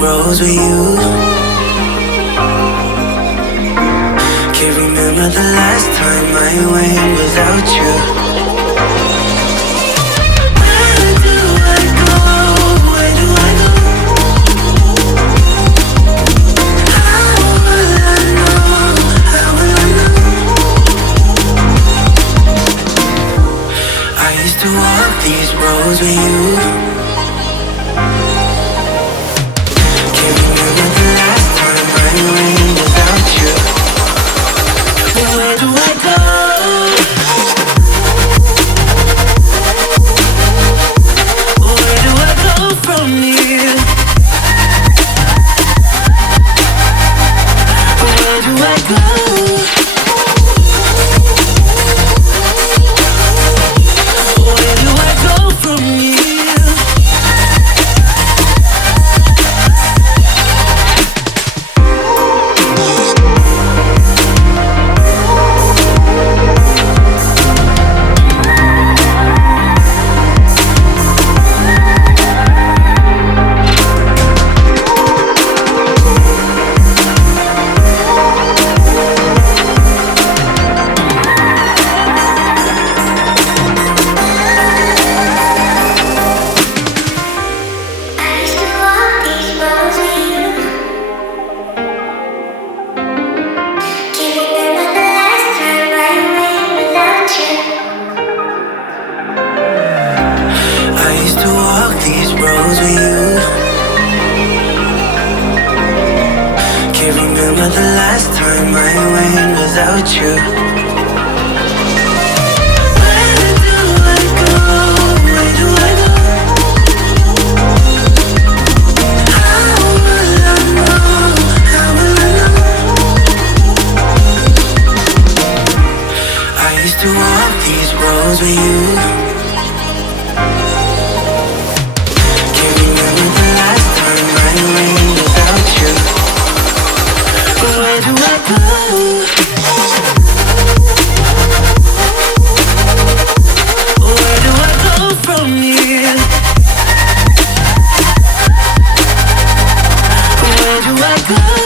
roads with you. Can't remember the last time I went without you. Where do I go? Where do I go? How will I know? How will I know? I used to walk these roads with you. Can't remember the last time I went without you. Where do I go? Where do I go from here? Where do I go? Where do I go from here? Where do I go?